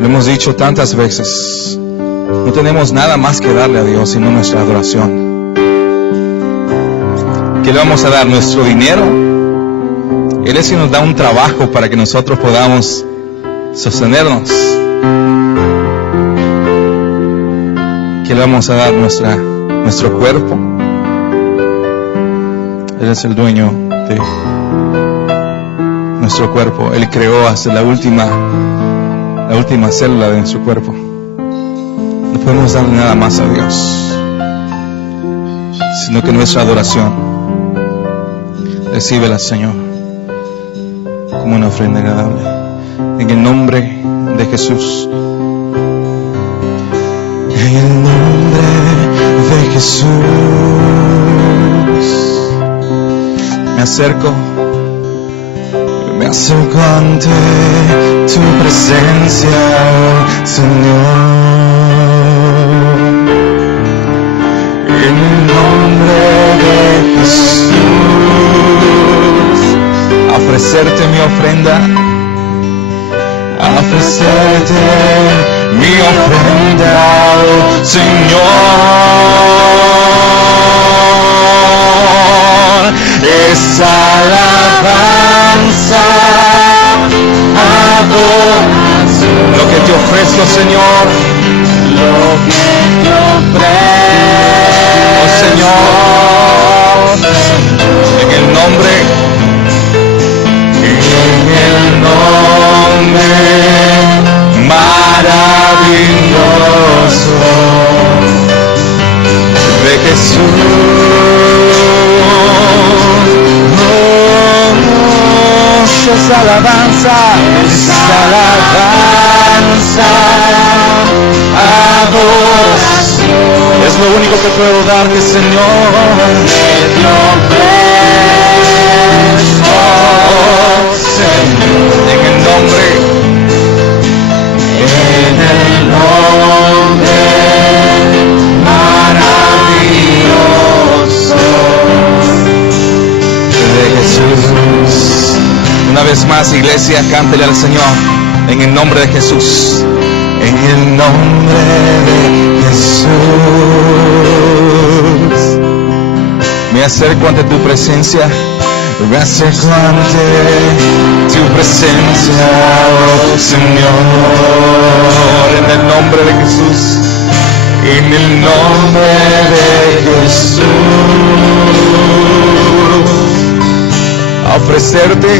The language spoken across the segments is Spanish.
Lo hemos dicho tantas veces. No tenemos nada más que darle a Dios sino nuestra adoración. ¿Qué le vamos a dar? ¿Nuestro dinero? Él es quien nos da un trabajo para que nosotros podamos sostenernos. ¿Qué le vamos a dar? Nuestro cuerpo. Él es el dueño de nuestro cuerpo. Él creó hasta la última célula de nuestro cuerpo. No podemos darle nada más a Dios, sino que nuestra adoración, recíbela, Señor, como una ofrenda agradable. En el nombre de Jesús. En el nombre de Jesús. Me acerco ante tu presencia, Señor. En el nombre de Jesús, a ofrecerte mi ofrenda, a ofrecerte mi ofrenda, oh Señor. Esa alabanza, adoración, lo que te ofrezco, Señor, lo que te ofrezco, oh Señor, en el nombre maravilloso de Jesús. Esa alabanza, adoración, es lo único que puedo darte, Señor. Señor, en el nombre maravilloso de Jesús. Una vez más, iglesia, cántele al Señor en el nombre de Jesús. En el nombre de Jesús. Me acerco ante tu presencia. Me acerco ante tu presencia, oh Señor. En el nombre de Jesús. En el nombre de Jesús. A ofrecerte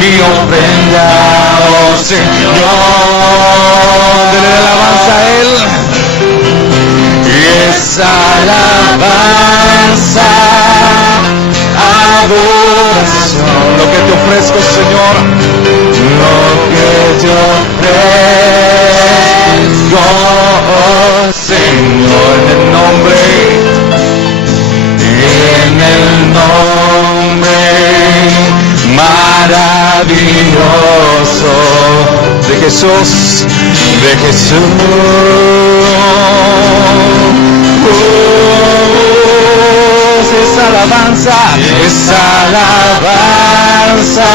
mi ofrenda, oh Señor. Dele alabanza a Él. Y esa alabanza, adoración, lo que te ofrezco, Señor, lo que te ofrezco, oh Señor, en el nombre maravilloso de Jesús, esa alabanza,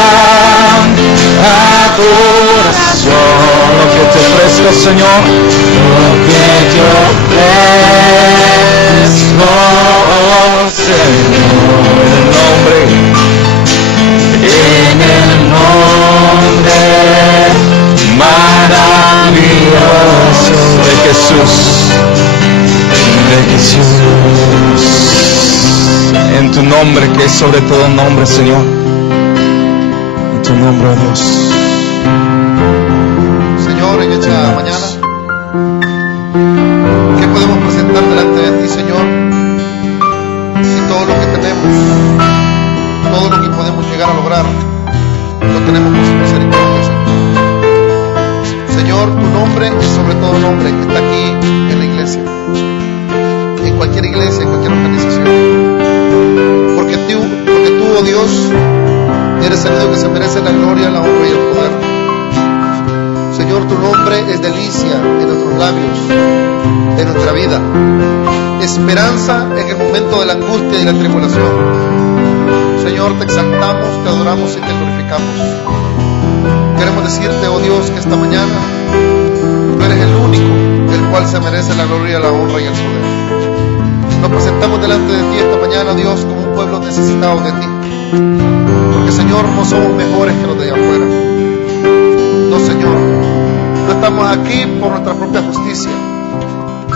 adoración, lo que te ofrezco, Señor, lo que te ofrezco, Señor, en el nombre maravilloso de Jesús, en tu nombre que es sobre todo nombre, Señor, en tu nombre, oh Dios. Señor, en esta mañana, ¿qué podemos presentar delante de ti, Señor? Si todo lo que tenemos, todo lo que podemos llegar a lograr, lo tenemos por su misericordia, Señor. Señor, tu nombre es sobre todo nombre que está aquí en la iglesia, en cualquier iglesia, en cualquier organización. Porque tú, oh Dios, eres el Dios que se merece la gloria, la honra y el poder. Señor, tu nombre es delicia en nuestros labios, en nuestra vida, esperanza en el momento de la angustia y la tribulación. Señor, te exaltamos, te adoramos y te glorificamos. Queremos decirte, oh Dios, que esta mañana tú eres el único, el cual se merece la gloria, la honra y el poder. Nos presentamos delante de ti esta mañana, Dios, como un pueblo necesitado de ti. Porque, Señor, no somos mejores que los de allá afuera. No, Señor, no estamos aquí por nuestra propia justicia,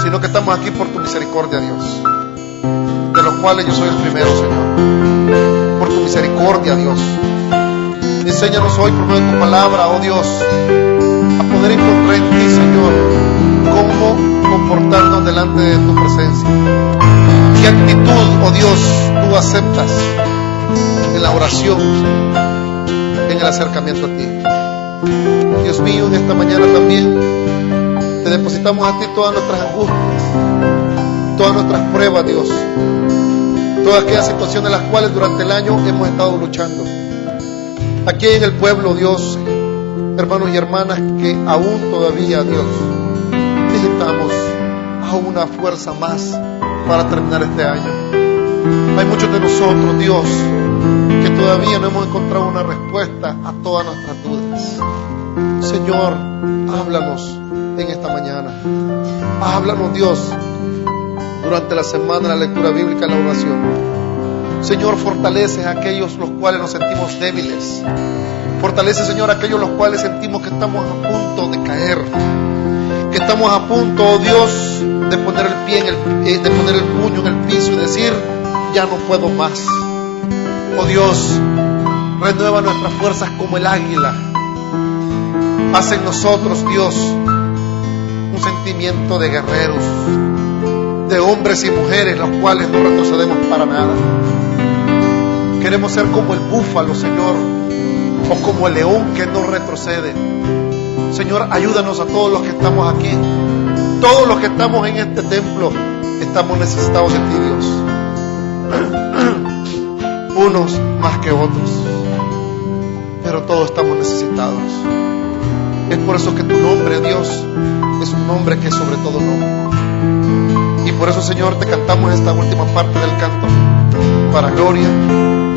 sino que estamos aquí por tu misericordia, Dios, de los cuales yo soy el primero, Señor. Por tu misericordia, Dios. Enséñanos hoy por medio de tu palabra, oh Dios, a poder encontrar en ti, Señor, cómo comportarnos delante de tu presencia. ¿Qué actitud, oh Dios, tú aceptas en la oración, en el acercamiento a ti? Dios mío, en esta mañana también te depositamos a ti todas nuestras angustias, todas nuestras pruebas, Dios, todas aquellas situaciones en las cuales durante el año hemos estado luchando. Aquí en el pueblo, Dios, hermanos y hermanas, que aún todavía, Dios, necesitamos a una fuerza más para terminar este año. Hay muchos de nosotros, Dios, que todavía no hemos encontrado una respuesta a todas nuestras dudas. Señor, háblanos en esta mañana. Háblanos, Dios, durante la semana, la lectura bíblica y la oración. Señor, fortalece a aquellos los cuales nos sentimos débiles. Fortalece, Señor, a aquellos los cuales sentimos que estamos a punto de caer, que estamos a punto, oh Dios, de poner el pie de poner el puño en el piso y decir, ya no puedo más. Oh Dios, renueva nuestras fuerzas como el águila. Haz en nosotros, Dios, un sentimiento de guerreros, de hombres y mujeres, los cuales no retrocedemos para nada. Queremos ser como el búfalo, Señor, o como el león que no retrocede. Señor, ayúdanos a todos los que estamos aquí. Todos los que estamos en este templo estamos necesitados de ti, Dios. Unos más que otros, pero todos estamos necesitados. Es por eso que tu nombre, Dios, es un nombre que es sobre todo nombre. Y por eso, Señor, te cantamos esta última parte del canto para gloria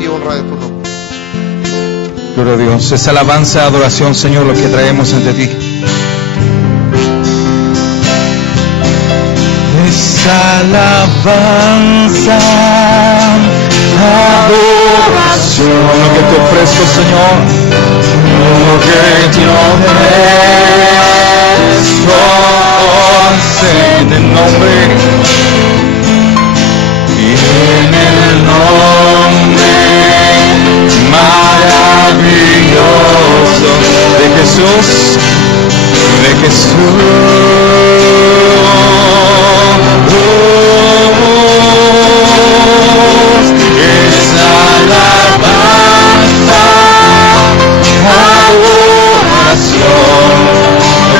y honra de tu nombre. Gloria a Dios. Es alabanza, adoración, Señor, lo que traemos ante ti. Es alabanza, adoración, lo que te ofrezco, Señor, lo que te ofrezco, en el nombre, en el nombre maravilloso de Jesús, de Jesús.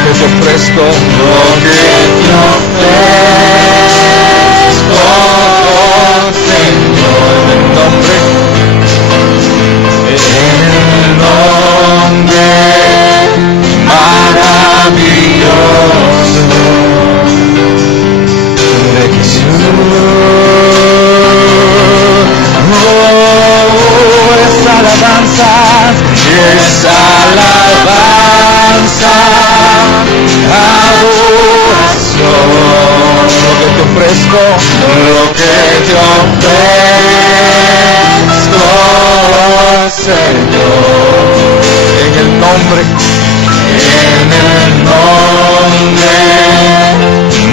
Te ofrezco lo que te ofrezco, Señor, en el nombre maravilloso de Jesús. Es alabanza, es alabanza, adoración, lo que te ofrezco, lo que te ofrezco, Señor, en el nombre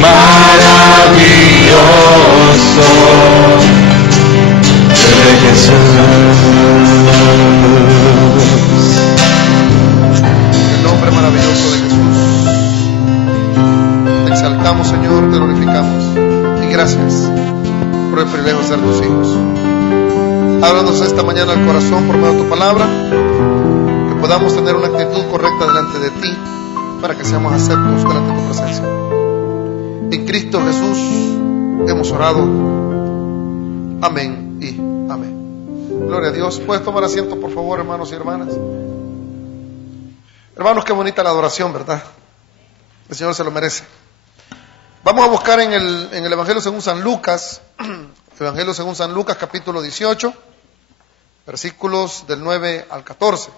maravilloso de Jesús. En el nombre maravilloso de Jesús. Te exaltamos, Señor, te glorificamos. Y gracias por el privilegio de ser tus hijos. Háblanos esta mañana al corazón por medio de tu palabra, que podamos tener una actitud correcta delante de ti, para que seamos aceptos delante de tu presencia. En Cristo Jesús hemos orado. Amén y amén. Gloria a Dios. ¿Puedes tomar asiento, por favor, hermanos y hermanas? Hermanos, qué bonita la adoración, ¿verdad? El Señor se lo merece. Vamos a buscar en el Evangelio según San Lucas, Evangelio según San Lucas, capítulo 18, versículos del 9 al 14.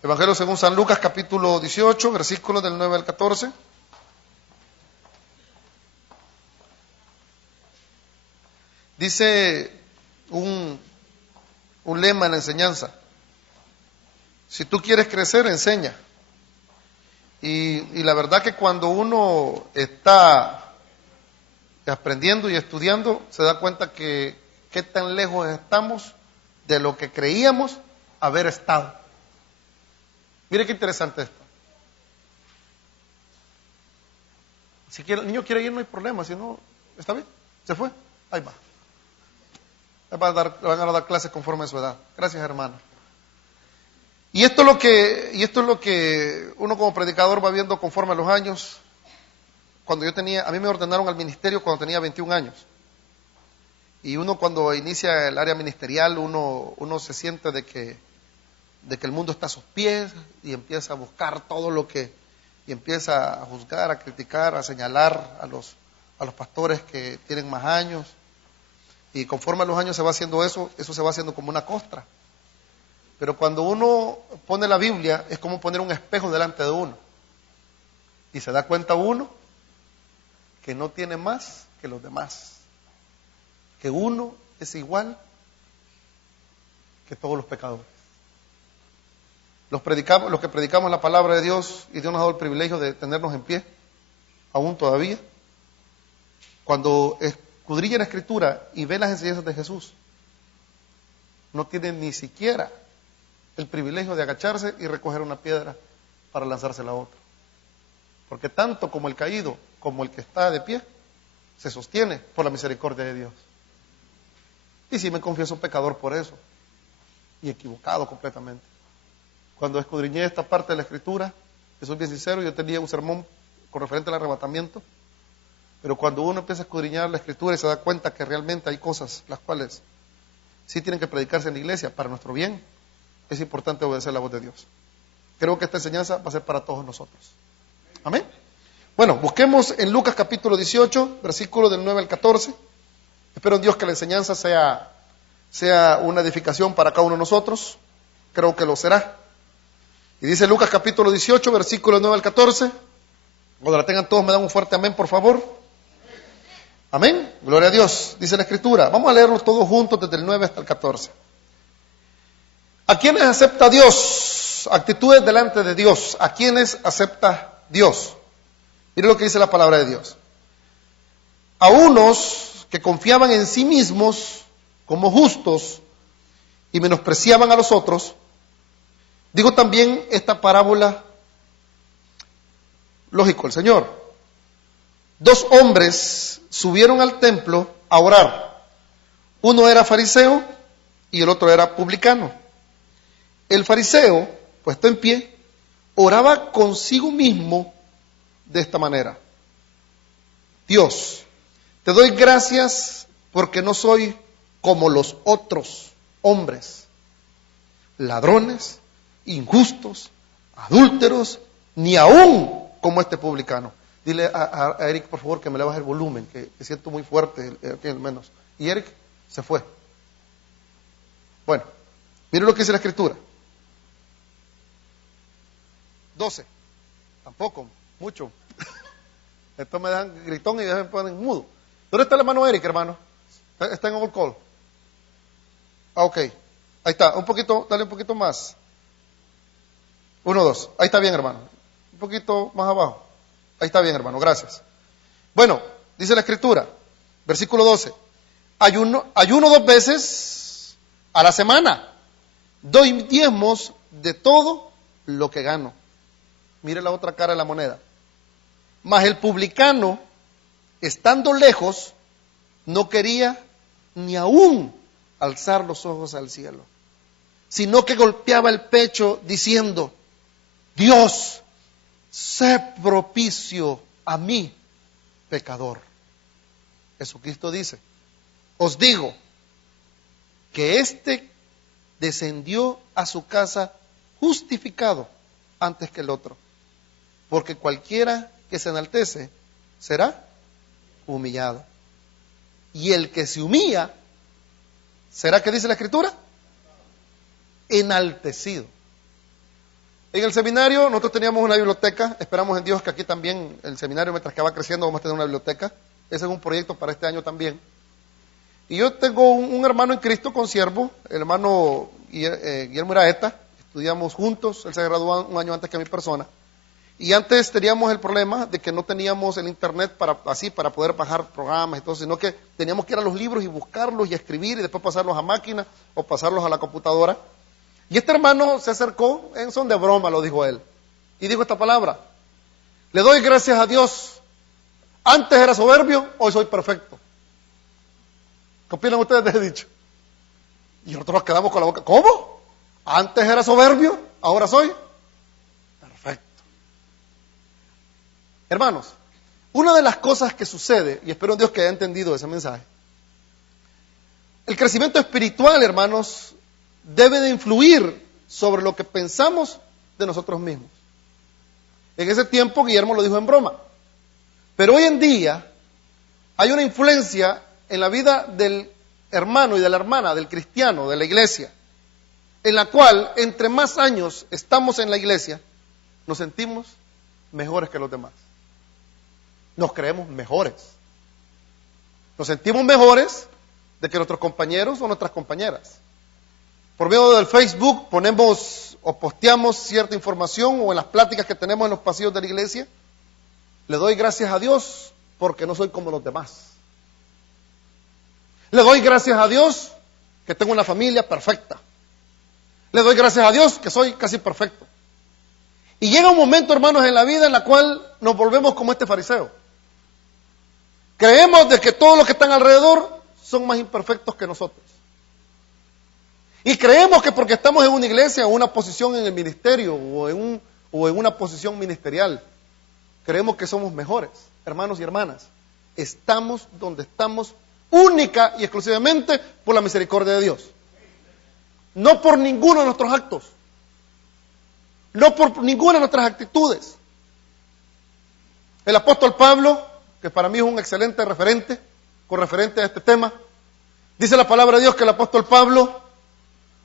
Evangelio según San Lucas, capítulo 18, versículos del 9 al 14. Dice un lema en la enseñanza: si tú quieres crecer, enseña. Y la verdad que cuando uno está aprendiendo y estudiando, se da cuenta que qué tan lejos estamos de lo que creíamos haber estado. Mire qué interesante esto. Si el niño quiere ir, no hay problema. Si no, está bien, se fue, ahí va. Le van a dar clases conforme a su edad. Gracias, hermano. Y esto es lo que uno como predicador va viendo conforme a los años. A mí me ordenaron al ministerio cuando tenía 21 años. Y uno cuando inicia el área ministerial, uno se siente de que el mundo está a sus pies y empieza a buscar todo lo que, y empieza a juzgar, a criticar, a señalar a los pastores que tienen más años. Y conforme a los años se va haciendo eso se va haciendo como una costra. Pero cuando uno pone la Biblia, es como poner un espejo delante de uno. Y se da cuenta uno que no tiene más que los demás. Que uno es igual que todos los pecadores. Los que predicamos la palabra de Dios, y Dios nos ha dado el privilegio de tenernos en pie, aún todavía, cuando escudriña la Escritura y ve las enseñanzas de Jesús, no tienen ni siquiera el privilegio de agacharse y recoger una piedra para lanzársela a otro. Porque tanto como el caído, como el que está de pie, se sostiene por la misericordia de Dios. Y sí me confieso pecador por eso, y equivocado completamente. Cuando escudriñé esta parte de la Escritura, que soy bien sincero, yo tenía un sermón con referente al arrebatamiento, pero cuando uno empieza a escudriñar la Escritura y se da cuenta que realmente hay cosas las cuales sí tienen que predicarse en la iglesia para nuestro bien, es importante obedecer la voz de Dios. Creo que esta enseñanza va a ser para todos nosotros. Amén. Bueno, busquemos en Lucas capítulo 18, versículos del 9 al 14. Espero en Dios que la enseñanza sea una edificación para cada uno de nosotros. Creo que lo será. Y dice Lucas capítulo 18, versículos 9 al 14. Cuando la tengan todos, me dan un fuerte amén, por favor. Amén. Gloria a Dios. Dice la Escritura. Vamos a leerlos todos juntos desde el 9 hasta el 14. ¿A quiénes acepta Dios? Actitudes delante de Dios. ¿A quiénes acepta Dios? Mire lo que dice la palabra de Dios. A unos que confiaban en sí mismos como justos y menospreciaban a los otros, digo también esta parábola, lógico, el Señor. 2 hombres subieron al templo a orar. Uno era fariseo y el otro era publicano. El fariseo, puesto en pie, oraba consigo mismo de esta manera: Dios, te doy gracias porque no soy como los otros hombres, ladrones, injustos, adúlteros, ni aún como este publicano. Dile a Eric, por favor, que me le baje el volumen, que siento muy fuerte, al menos. Y Eric se fue. Bueno, mire lo que dice la Escritura. 12. Tampoco, mucho. Esto me dan gritón y me ponen mudo. ¿Dónde está el hermano Eric, hermano? Está en all call. Ok. Ahí está. Dale un poquito más. 1, 2. Ahí está bien, hermano. Un poquito más abajo. Ahí está bien, hermano. Gracias. Bueno, dice la Escritura, versículo 12. Ayuno 2 veces a la semana. Doy diezmos de todo lo que gano. Mire la otra cara de la moneda. Mas el publicano, estando lejos, no quería ni aún alzar los ojos al cielo, sino que golpeaba el pecho diciendo: Dios, sé propicio a mí, pecador. Jesucristo dice: os digo que éste descendió a su casa justificado antes que el otro, porque cualquiera que se enaltece será humillado, y el que se humilla será, ¿qué dice la Escritura? Enaltecido. En el seminario nosotros teníamos una biblioteca, esperamos en Dios que aquí también, el seminario mientras que va creciendo vamos a tener una biblioteca. Ese es un proyecto para este año también. Y yo tengo un hermano en Cristo, consiervo, el hermano Guillermo Iraeta, estudiamos juntos, él se graduó un año antes que mi persona. Y antes teníamos el problema de que no teníamos el internet para poder bajar programas y todo, sino que teníamos que ir a los libros y buscarlos y escribir y después pasarlos a máquina o pasarlos a la computadora. Y este hermano se acercó, en son de broma lo dijo él, y dijo esta palabra: le doy gracias a Dios, antes era soberbio, hoy soy perfecto. ¿Qué opinan ustedes de ese dicho? Y nosotros nos quedamos con la boca, ¿cómo? Antes era soberbio, ahora soy perfecto. Hermanos, una de las cosas que sucede, y espero en Dios que haya entendido ese mensaje, el crecimiento espiritual, hermanos, debe de influir sobre lo que pensamos de nosotros mismos. En ese tiempo Guillermo lo dijo en broma, pero hoy en día hay una influencia en la vida del hermano y de la hermana, del cristiano, de la iglesia, en la cual entre más años estamos en la iglesia, nos sentimos mejores que los demás. Nos creemos mejores. Nos sentimos mejores de que nuestros compañeros o nuestras compañeras. Por medio del Facebook ponemos o posteamos cierta información o en las pláticas que tenemos en los pasillos de la iglesia. Le doy gracias a Dios porque no soy como los demás. Le doy gracias a Dios que tengo una familia perfecta. Le doy gracias a Dios que soy casi perfecto. Y llega un momento, hermanos, en la vida en la cual nos volvemos como este fariseo. Creemos de que todos los que están alrededor son más imperfectos que nosotros. Y creemos que porque estamos en una iglesia o una posición en el ministerio o en una posición ministerial, creemos que somos mejores. Hermanos y hermanas, estamos donde estamos única y exclusivamente por la misericordia de Dios. No por ninguno de nuestros actos. No por ninguna de nuestras actitudes. El apóstol Pablo, que para mí es un excelente referente, con referente a este tema, dice la palabra de Dios que el apóstol Pablo,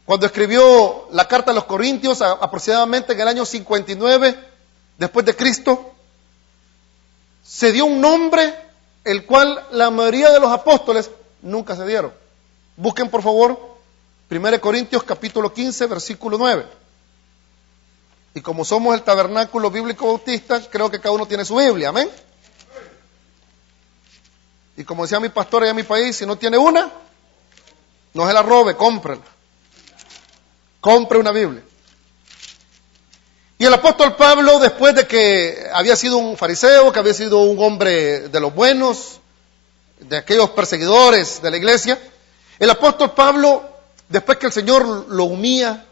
cuando escribió la carta a los Corintios, aproximadamente en el año 59 después de Cristo, se dio un nombre el cual la mayoría de los apóstoles nunca se dieron. Busquen por favor 1 Corintios capítulo 15 versículo 9. Y como somos el tabernáculo bíblico bautista, creo que cada uno tiene su Biblia, amén. Y como decía mi pastor allá en mi país, si no tiene una, no se la robe, cómprela. Compre una Biblia. Y el apóstol Pablo, después de que había sido un fariseo, que había sido un hombre de los buenos, de aquellos perseguidores de la iglesia, el apóstol Pablo, después que el Señor lo humilla,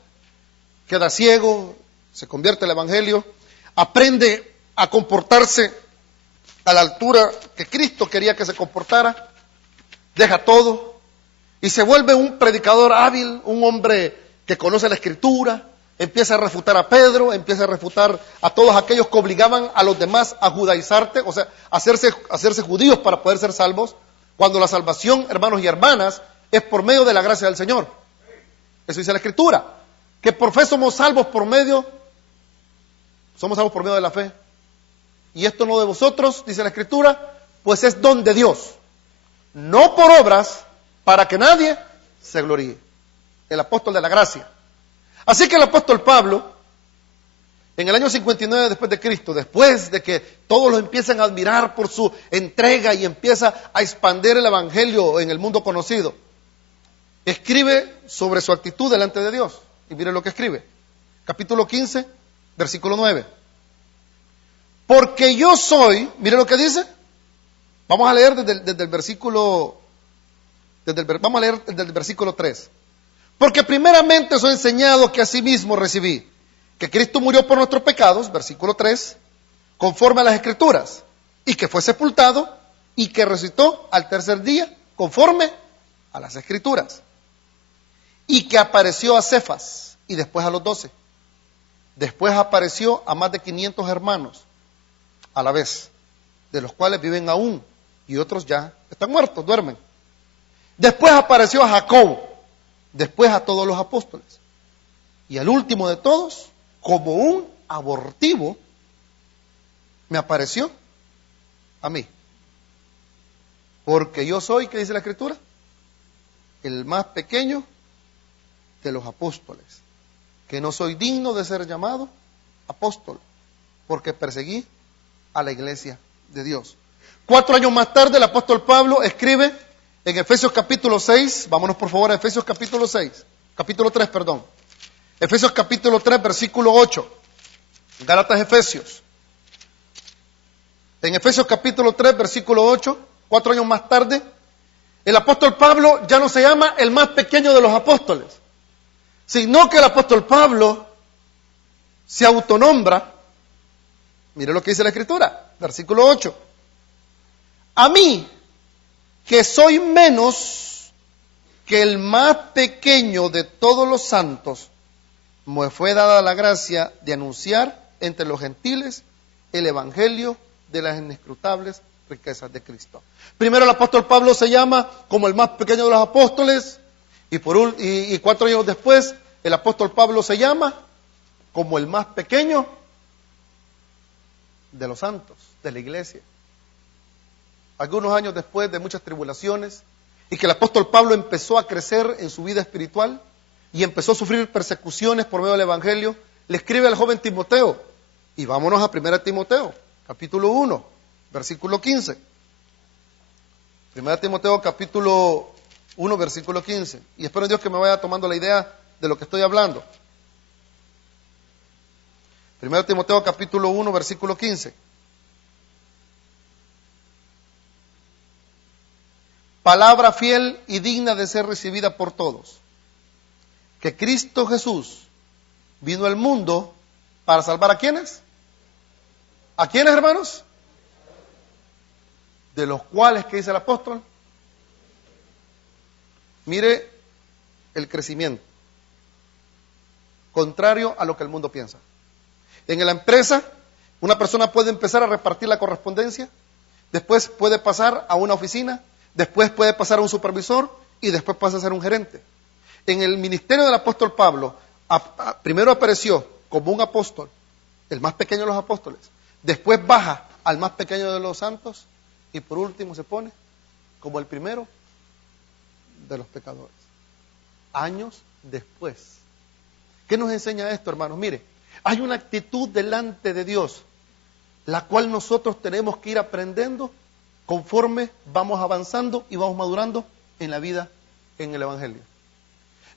queda ciego, se convierte al evangelio, aprende a comportarse a la altura que Cristo quería que se comportara, deja todo y se vuelve un predicador hábil, un hombre que conoce la Escritura, empieza a refutar a Pedro, empieza a refutar a todos aquellos que obligaban a los demás a judaizarte, o sea, a hacerse judíos para poder ser salvos, cuando la salvación, hermanos y hermanas, es por medio de la gracia del Señor. Eso dice la Escritura, que por fe somos salvos por medio de la fe. Y esto no de vosotros, dice la Escritura, pues es don de Dios, no por obras, para que nadie se gloríe. El apóstol de la gracia. Así que el apóstol Pablo, en el año 59 después de Cristo, después de que todos lo empiezan a admirar por su entrega y empieza a expandir el evangelio en el mundo conocido, escribe sobre su actitud delante de Dios. Y mire lo que escribe. Capítulo 15, versículo 9. Porque yo soy, mire lo que dice. Vamos a leer desde el versículo, vamos a leer desde el versículo 3. Porque primeramente os he enseñado que asimismo recibí, que Cristo murió por nuestros pecados, versículo 3, conforme a las Escrituras, y que fue sepultado, y que resucitó al tercer día, conforme a las Escrituras, y que apareció a Cefas, y después a los 12. Después apareció a más de 500 hermanos, a la vez, de los cuales viven aún, y otros ya están muertos, duermen. Después apareció a Jacobo, después a todos los apóstoles, y al último de todos, como un abortivo, me apareció a mí. Porque yo soy, ¿qué dice la Escritura? El más pequeño de los apóstoles, que no soy digno de ser llamado apóstol, porque perseguí a la iglesia de Dios. 4 años más tarde, el apóstol Pablo escribe en Efesios capítulo 6, vámonos por favor a Efesios capítulo 6, capítulo 3, perdón. Efesios capítulo 3, versículo 8. Gálatas, Efesios. En Efesios capítulo 3, versículo 8, 4 años más tarde, el apóstol Pablo ya no se llama el más pequeño de los apóstoles, sino que el apóstol Pablo se autonombra. Mire lo que dice la Escritura, versículo 8. A mí, que soy menos que el más pequeño de todos los santos, me fue dada la gracia de anunciar entre los gentiles el evangelio de las inescrutables riquezas de Cristo. Primero el apóstol Pablo se llama como el más pequeño de los apóstoles, y 4 años después el apóstol Pablo se llama como el más pequeño de los santos, de la iglesia. Algunos años después de muchas tribulaciones, y que el apóstol Pablo empezó a crecer en su vida espiritual, y empezó a sufrir persecuciones por medio del evangelio, le escribe al joven Timoteo, y vámonos a 1 Timoteo, capítulo 1, versículo 15. 1 Timoteo, capítulo 1, versículo 15. Y espero en Dios que me vaya tomando la idea de lo que estoy hablando. 1 Timoteo, capítulo 1, versículo 15. Palabra fiel y digna de ser recibida por todos, que Cristo Jesús vino al mundo para salvar ¿a quiénes? ¿A quiénes, hermanos? De los cuales, ¿qué dice el apóstol? Mire el crecimiento, contrario a lo que el mundo piensa. En la empresa, una persona puede empezar a repartir la correspondencia, después puede pasar a una oficina, después puede pasar a un supervisor y después pasa a ser un gerente. En el ministerio del apóstol Pablo, primero apareció como un apóstol, el más pequeño de los apóstoles, después baja al más pequeño de los santos y por último se pone como el primero de los pecadores. Años después. ¿Qué nos enseña esto, hermanos? Mire, hay una actitud delante de Dios, la cual nosotros tenemos que ir aprendiendo conforme vamos avanzando y vamos madurando en la vida, en el evangelio.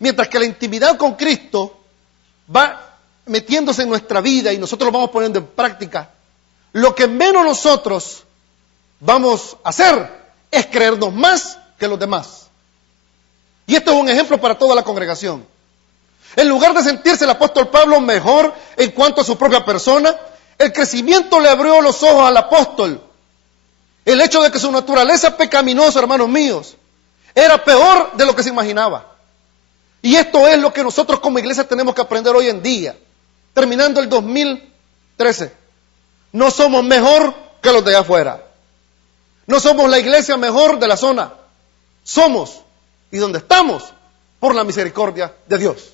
Mientras que la intimidad con Cristo va metiéndose en nuestra vida y nosotros lo vamos poniendo en práctica, lo que menos nosotros vamos a hacer es creernos más que los demás. Y esto es un ejemplo para toda la congregación. En lugar de sentirse el apóstol Pablo mejor en cuanto a su propia persona, el crecimiento le abrió los ojos al apóstol. El hecho de que su naturaleza pecaminosa, hermanos míos, era peor de lo que se imaginaba. Y esto es lo que nosotros como iglesia tenemos que aprender hoy en día, terminando el 2013. No somos mejor que los de allá afuera. No somos la iglesia mejor de la zona. Somos, y donde estamos, por la misericordia de Dios.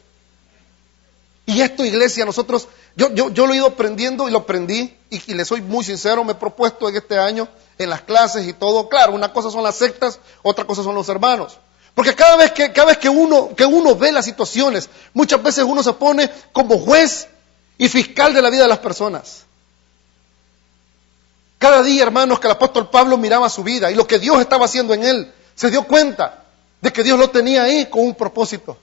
Y esto, iglesia, nosotros, yo lo he ido aprendiendo y lo aprendí, y le soy muy sincero, me he propuesto en este año, en las clases y todo. Claro, una cosa son las sectas, otra cosa son los hermanos. Porque cada vez que uno ve las situaciones, muchas veces uno se pone como juez y fiscal de la vida de las personas. Cada día, hermanos, que el apóstol Pablo miraba su vida y lo que Dios estaba haciendo en él, se dio cuenta de que Dios lo tenía ahí con un propósito.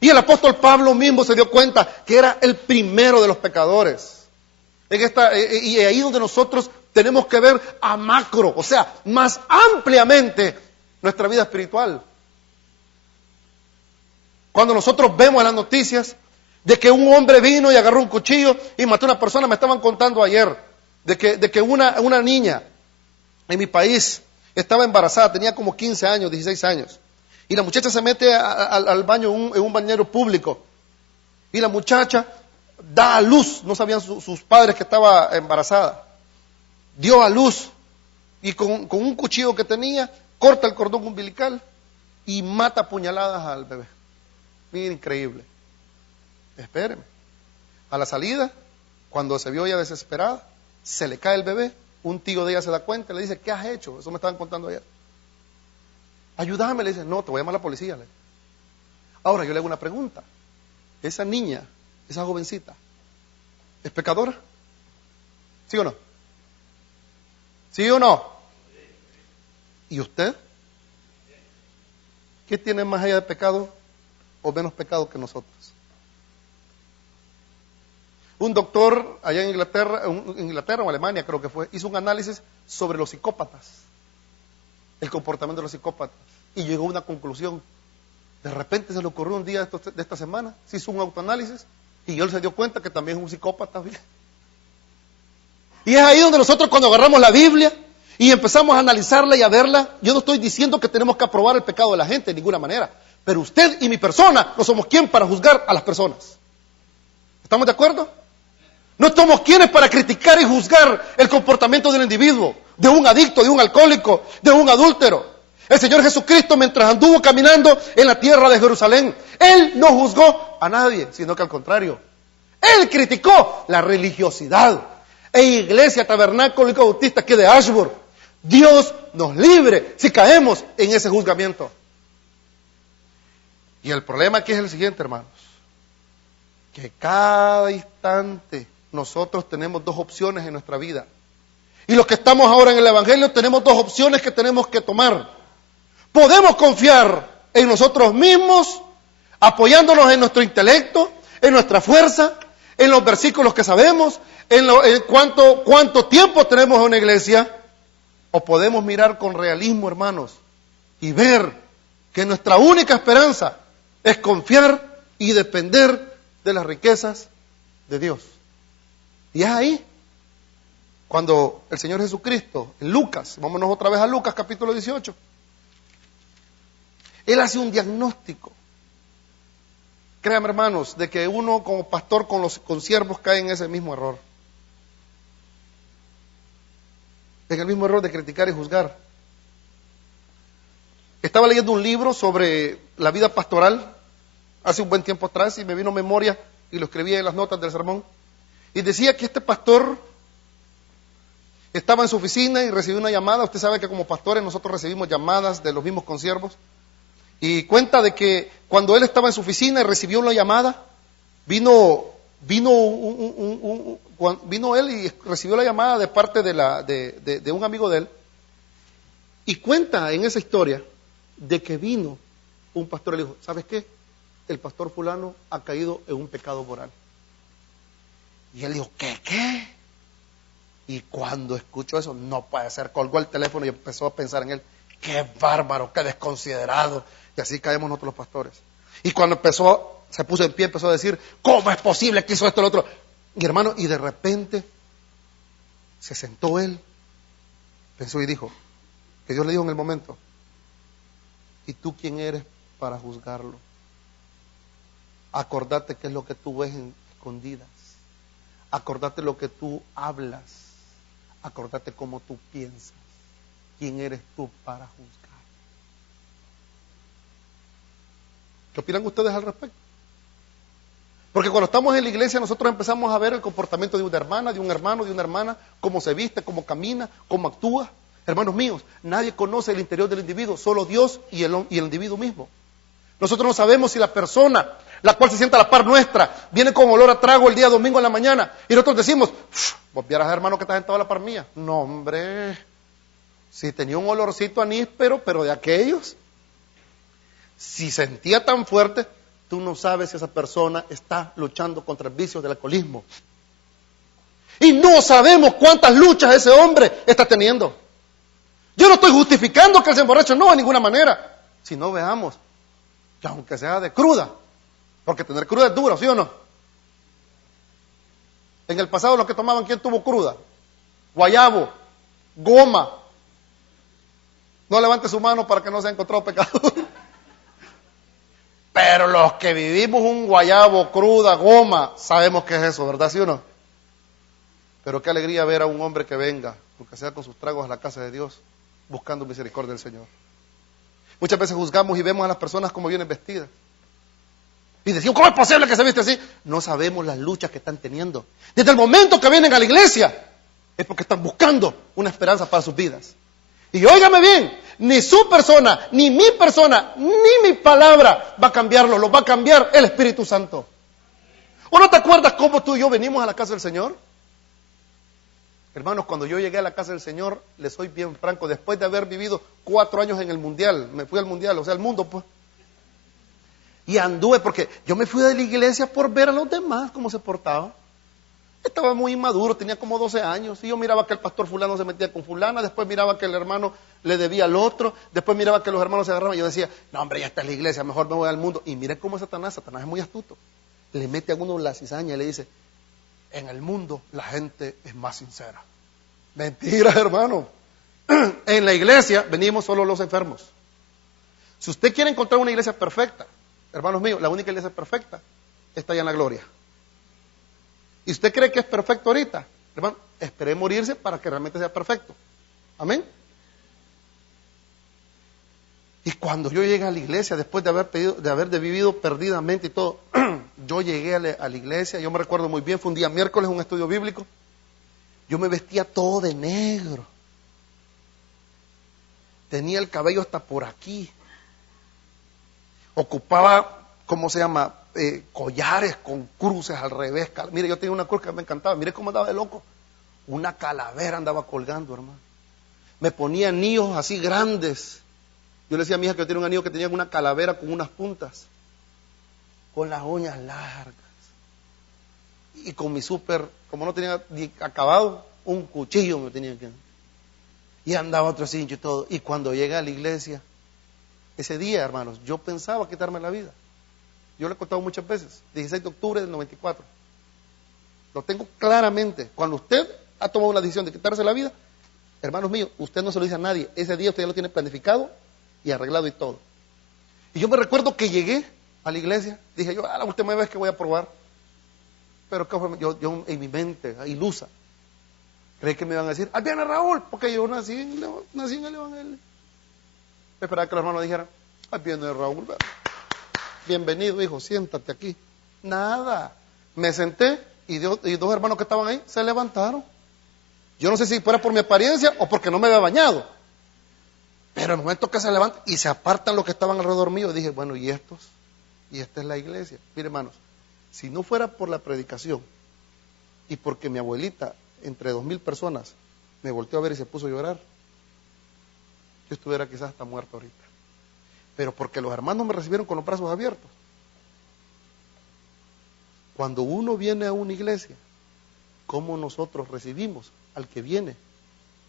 Y el apóstol Pablo mismo se dio cuenta que era el primero de los pecadores. Y ahí donde nosotros tenemos que ver a macro, o sea, más ampliamente nuestra vida espiritual. Cuando nosotros vemos en las noticias de que un hombre vino y agarró un cuchillo y mató a una persona, me estaban contando ayer de que una niña en mi país estaba embarazada, tenía como 15 años, 16 años. Y la muchacha se mete al baño en un bañero público. Y la muchacha da a luz, no sabían sus padres que estaba embarazada. Dio a luz y con un cuchillo que tenía, corta el cordón umbilical y mata a puñaladas al bebé. Mira, increíble. Espéreme. A la salida, cuando se vio ella desesperada, se le cae el bebé, un tío de ella se da cuenta y le dice, ¿qué has hecho? Eso me estaban contando ayer. Ayúdame, le dice, no, te voy a llamar a la policía. Ahora yo le hago una pregunta. ¿Esa niña, esa jovencita, es pecadora? ¿Sí o no? ¿Sí o no? ¿Y usted? ¿Qué tiene más allá de pecado o menos pecado que nosotros? Un doctor allá en Inglaterra o Alemania creo que fue, hizo un análisis sobre los psicópatas, el comportamiento de los psicópatas, y llegó a una conclusión. De repente se le ocurrió un día de esta semana, se hizo un autoanálisis y él se dio cuenta que también es un psicópata. Y es ahí donde nosotros, cuando agarramos la Biblia y empezamos a analizarla y a verla, yo no estoy diciendo que tenemos que aprobar el pecado de la gente de ninguna manera, pero usted y mi persona no somos quien para juzgar a las personas. ¿Estamos de acuerdo? No somos quienes para criticar y juzgar el comportamiento del individuo, de un adicto, de un alcohólico, de un adúltero. El Señor Jesucristo, mientras anduvo caminando en la tierra de Jerusalén, Él no juzgó a nadie, sino que al contrario, Él criticó la religiosidad. E Iglesia Tabernáculo Bautista aquí de Ashburn, Dios nos libre si caemos en ese juzgamiento. Y el problema aquí es el siguiente, hermanos, que cada instante nosotros tenemos dos opciones en nuestra vida. Y los que estamos ahora en el Evangelio tenemos dos opciones que tenemos que tomar. Podemos confiar en nosotros mismos, apoyándonos en nuestro intelecto, en nuestra fuerza, en los versículos que sabemos, en cuánto tiempo tenemos en una iglesia, o podemos mirar con realismo, hermanos, y ver que nuestra única esperanza es confiar y depender de las riquezas de Dios. Y es ahí cuando el Señor Jesucristo, en Lucas, vámonos otra vez a Lucas capítulo 18, Él hace un diagnóstico. Créanme, hermanos, de que uno como pastor con siervos cae en ese mismo error. En el mismo error de criticar y juzgar. Estaba leyendo un libro sobre la vida pastoral hace un buen tiempo atrás y me vino memoria y lo escribí en las notas del sermón. Y decía que este pastor estaba en su oficina y recibió una llamada. Usted sabe que como pastores nosotros recibimos llamadas de los mismos consiervos. Y cuenta de que cuando él estaba en su oficina y recibió una llamada, vino él y recibió la llamada de parte de un amigo de él. Y cuenta en esa historia de que vino un pastor y le dijo, ¿sabes qué? El pastor fulano ha caído en un pecado moral. Y él dijo, ¿qué? Y cuando escuchó eso, no puede ser, colgó el teléfono y empezó a pensar en él, qué bárbaro, qué desconsiderado. Y así caemos nosotros los pastores. Y cuando se puso en pie, empezó a decir, ¿cómo es posible que hizo esto y lo otro? Y hermano, y de repente se sentó él, pensó y dijo, que Dios le dijo en el momento, ¿y tú quién eres para juzgarlo? Acordate qué es lo que tú ves en escondidas. Acordate lo que tú hablas. Acordate cómo tú piensas. ¿Quién eres tú para juzgar? ¿Qué opinan ustedes al respecto? Porque cuando estamos en la iglesia nosotros empezamos a ver el comportamiento de una hermana, de un hermano, de una hermana, cómo se viste, cómo camina, cómo actúa. Hermanos míos, nadie conoce el interior del individuo, solo Dios y el individuo mismo. Nosotros no sabemos si la persona, la cual se sienta a la par nuestra, viene con olor a trago el día domingo en la mañana, y nosotros decimos, vos vieras, hermano, que estás sentado a la par mía. No, hombre, si tenía un olorcito a níspero, pero de aquellos, si sentía tan fuerte, tú no sabes si esa persona está luchando contra el vicio del alcoholismo. Y no sabemos cuántas luchas ese hombre está teniendo. Yo no estoy justificando que él se emborrache, no, de ninguna manera. Si no, veamos que aunque sea de cruda, porque tener cruda es duro, ¿sí o no? En el pasado los que tomaban, ¿quién tuvo cruda? Guayabo, goma. No levante su mano para que no se haya encontrado pecado. Pero los que vivimos un guayabo, cruda, goma, sabemos qué es eso, ¿verdad, sí o no? Pero qué alegría ver a un hombre que venga, aunque sea con sus tragos, a la casa de Dios, buscando misericordia del Señor. Muchas veces juzgamos y vemos a las personas como vienen vestidas. Y decimos, ¿cómo es posible que se viste así? No sabemos las luchas que están teniendo. Desde el momento que vienen a la iglesia, es porque están buscando una esperanza para sus vidas. Y óigame bien, ni su persona, ni mi persona, ni mi palabra va a cambiarlo, lo va a cambiar el Espíritu Santo. ¿O no te acuerdas cómo tú y yo venimos a la casa del Señor? Hermanos, cuando yo llegué a la casa del Señor, les soy bien franco, después de haber vivido 4 años en el mundial, me fui al mundial, o sea, al mundo, pues. Y anduve, porque yo me fui de la iglesia por ver a los demás cómo se portaban. Estaba muy inmaduro, tenía como 12 años, y yo miraba que el pastor fulano se metía con fulana, después miraba que el hermano le debía al otro, después miraba que los hermanos se agarraban, y yo decía, no hombre, ya está en la iglesia, mejor me voy al mundo. Y miré cómo Satanás es muy astuto, le mete a uno la cizaña y le dice, en el mundo la gente es más sincera. Mentira, hermano. En la iglesia venimos solo los enfermos. Si usted quiere encontrar una iglesia perfecta, hermanos míos, la única iglesia perfecta está allá en la gloria. ¿Y usted cree que es perfecto ahorita? Hermano, espere morirse para que realmente sea perfecto. Amén. Y cuando yo llegué a la iglesia, después de haber vivido perdidamente y todo, yo llegué a la iglesia, yo me recuerdo muy bien, fue un día miércoles, un estudio bíblico, yo me vestía todo de negro, tenía el cabello hasta por aquí, ocupaba, ¿cómo se llama?, collares con cruces al revés. Mire, yo tenía una cruz que me encantaba, mire cómo andaba de loco, una calavera andaba colgando, hermano, me ponía anillos así grandes. Yo le decía a mi hija que yo tenía un anillo que tenía una calavera con unas puntas, con las uñas largas, y con mi súper, como no tenía ni acabado, un cuchillo me tenía que... Y andaba otro cincho y todo. Y cuando llegué a la iglesia, ese día, hermanos, yo pensaba quitarme la vida. Yo lo he contado muchas veces, 16 de octubre del 94. Lo tengo claramente. Cuando usted ha tomado una decisión de quitarse la vida, hermanos míos, usted no se lo dice a nadie. Ese día usted ya lo tiene planificado y arreglado y todo. Y yo me recuerdo que llegué a la iglesia, dije yo, la última vez que voy a probar. Pero yo en mi mente, ilusa, creí que me iban a decir, ¡ahí viene Raúl! Porque yo nací en el Evangelio. Esperaba que los hermanos dijeran, ¡ahí viene Raúl! Bienvenido, hijo, siéntate aquí. Nada. Me senté y dos hermanos que estaban ahí se levantaron. Yo no sé si fuera por mi apariencia o porque no me había bañado. Pero en el momento que se levantan y se apartan los que estaban alrededor mío, dije, bueno, ¿y estos? Y esta es la iglesia. Mire, hermanos, si no fuera por la predicación y porque mi abuelita, entre 2,000 personas, me volteó a ver y se puso a llorar, yo estuviera quizás hasta muerto ahorita. Pero porque los hermanos me recibieron con los brazos abiertos. Cuando uno viene a una iglesia, ¿cómo nosotros recibimos al que viene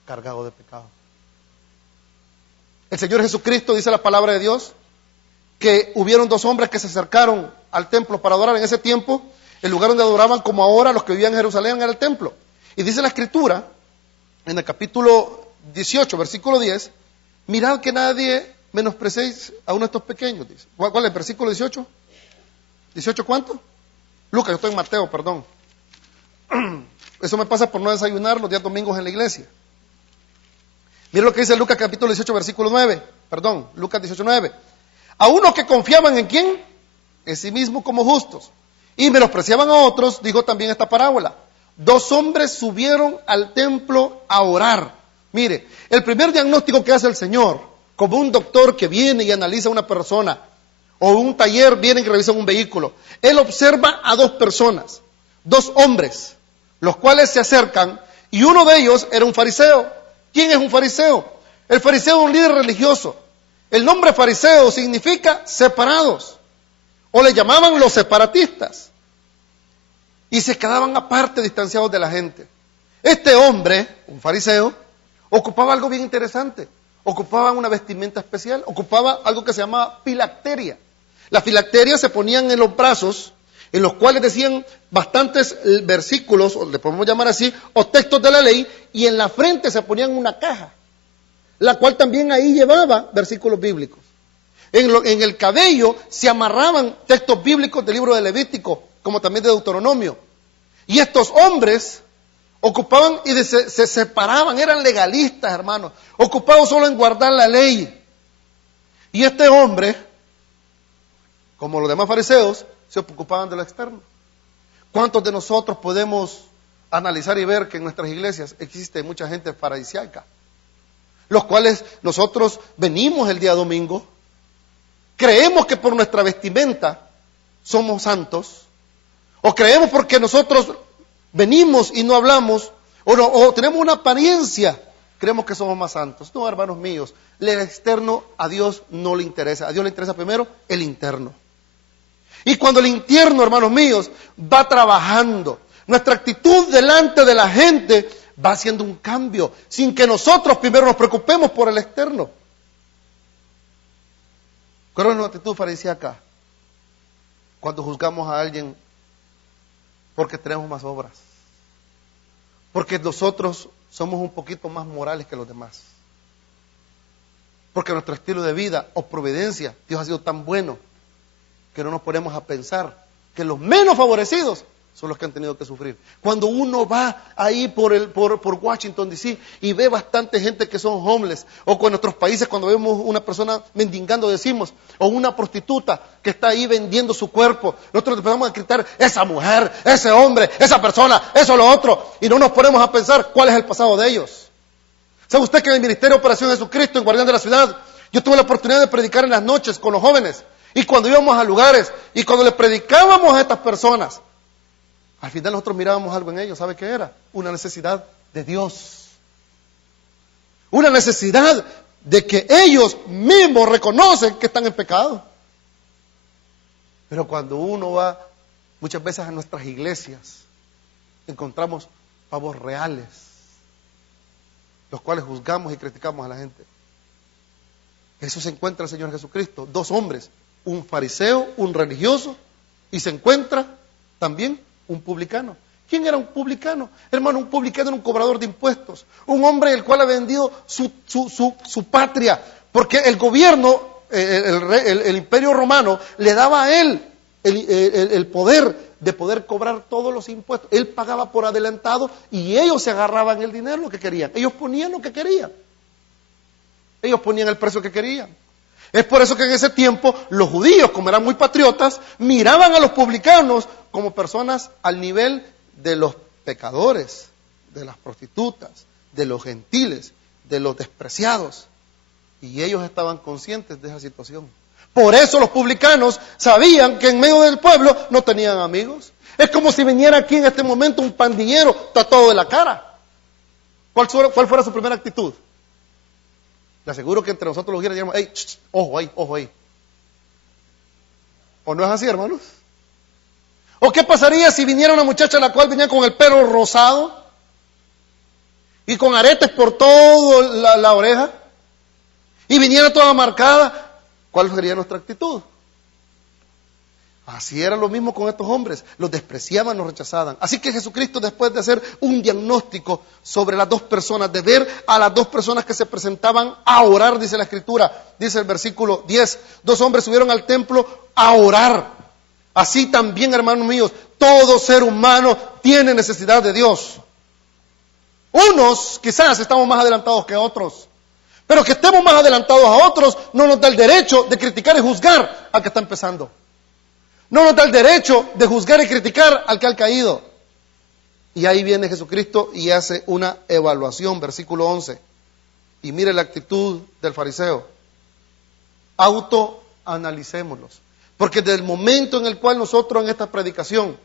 cargado de pecado? El Señor Jesucristo, dice la palabra de Dios, que hubieron 2 hombres que se acercaron al templo para adorar. En ese tiempo, el lugar donde adoraban como ahora los que vivían en Jerusalén era el templo. Y dice la Escritura, en el capítulo 18, versículo 10, mirad que nadie menosprecéis a uno de estos pequeños. Dice. ¿Cuál es el versículo 18? ¿18 cuánto? Lucas, yo estoy en Mateo, perdón. Eso me pasa por no desayunar los días domingos en la iglesia. Mira lo que dice Lucas capítulo 18, versículo 9. Perdón, Lucas 18, 9. A unos que confiaban en ¿quién? En sí mismos como justos. Y menospreciaban a otros, dijo también esta parábola. 2 hombres subieron al templo a orar. Mire, el primer diagnóstico que hace el Señor, como un doctor que viene y analiza a una persona, o un taller viene y revisa un vehículo, Él observa a 2 personas, 2 hombres, los cuales se acercan, y uno de ellos era un fariseo. ¿Quién es un fariseo? El fariseo es un líder religioso. El nombre fariseo significa separados, o le llamaban los separatistas, y se quedaban aparte, distanciados de la gente. Este hombre, un fariseo, ocupaba algo bien interesante, ocupaba una vestimenta especial, ocupaba algo que se llamaba filacteria. Las filacterias se ponían en los brazos, en los cuales decían bastantes versículos, o le podemos llamar así, o textos de la ley, y en la frente se ponían una caja, la cual también ahí llevaba versículos bíblicos. En el cabello se amarraban textos bíblicos del libro de Levítico, como también de Deuteronomio. Y estos hombres ocupaban y se separaban, eran legalistas, hermanos, ocupados solo en guardar la ley. Y este hombre, como los demás fariseos, se ocupaban de lo externo. ¿Cuántos de nosotros podemos analizar y ver que en nuestras iglesias existe mucha gente farisaica, los cuales nosotros venimos el día domingo, creemos que por nuestra vestimenta somos santos, o creemos porque nosotros venimos y no hablamos, o tenemos una apariencia, creemos que somos más santos? No, hermanos míos, el externo a Dios no le interesa. A Dios le interesa primero el interno. Y cuando el interno, hermanos míos, va trabajando, nuestra actitud delante de la gente va haciendo un cambio, sin que nosotros primero nos preocupemos por el externo. ¿Cuál es nuestra actitud farisaica? Cuando juzgamos a alguien porque tenemos más obras, porque nosotros somos un poquito más morales que los demás, porque nuestro estilo de vida o providencia, Dios ha sido tan bueno que no nos ponemos a pensar que los menos favorecidos son los que han tenido que sufrir. Cuando uno va ahí por Washington D.C. y ve bastante gente que son homeless, o con nuestros países cuando vemos una persona mendigando, decimos, o una prostituta que está ahí vendiendo su cuerpo, nosotros empezamos a gritar, esa mujer, ese hombre, esa persona, eso, lo otro, y no nos ponemos a pensar cuál es el pasado de ellos. ¿Sabe usted que en el Ministerio de Operación Jesucristo, en Guardián de la Ciudad, yo tuve la oportunidad de predicar en las noches con los jóvenes, y cuando íbamos a lugares, y cuando le predicábamos a estas personas, al final nosotros mirábamos algo en ellos? ¿Sabe qué era? Una necesidad de Dios. Una necesidad de que ellos mismos reconocen que están en pecado. Pero cuando uno va muchas veces a nuestras iglesias, encontramos pavos reales, los cuales juzgamos y criticamos a la gente. Eso se encuentra el Señor Jesucristo. Dos hombres, un fariseo, un religioso, y se encuentra también un publicano. ¿Quién era un publicano? Hermano, un publicano era un cobrador de impuestos, un hombre el cual ha vendido su patria, porque el gobierno, el imperio romano, le daba a él el poder de poder cobrar todos los impuestos. Él pagaba por adelantado y ellos se agarraban el dinero, lo que querían. Ellos ponían lo que querían. Ellos ponían el precio que querían. Es por eso que en ese tiempo los judíos, como eran muy patriotas, miraban a los publicanos como personas al nivel de los pecadores, de las prostitutas, de los gentiles, de los despreciados. Y ellos estaban conscientes de esa situación. Por eso los publicanos sabían que en medio del pueblo no tenían amigos. Es como si viniera aquí en este momento un pandillero tatuado de la cara. ¿Cuál fuera su primera actitud? Le aseguro que entre nosotros los guías diríamos, hey, ojo ahí, ojo ahí. ¿O no es así, hermanos? ¿O qué pasaría si viniera una muchacha a la cual venía con el pelo rosado y con aretes por toda la oreja y viniera toda marcada? ¿Cuál sería nuestra actitud? Así era lo mismo con estos hombres, los despreciaban, los rechazaban. Así que Jesucristo, después de hacer un diagnóstico sobre las dos personas, de ver a las dos personas que se presentaban a orar, dice la Escritura, dice el versículo 10, dos hombres subieron al templo a orar. Así también, hermanos míos, todo ser humano tiene necesidad de Dios. Unos quizás estamos más adelantados que otros, pero que estemos más adelantados a otros no nos da el derecho de criticar y juzgar al que está empezando. No nos da el derecho de juzgar y criticar al que ha caído. Y ahí viene Jesucristo y hace una evaluación, versículo 11. Y mire la actitud del fariseo. Autoanalicémonos. Porque desde el momento en el cual nosotros en esta predicación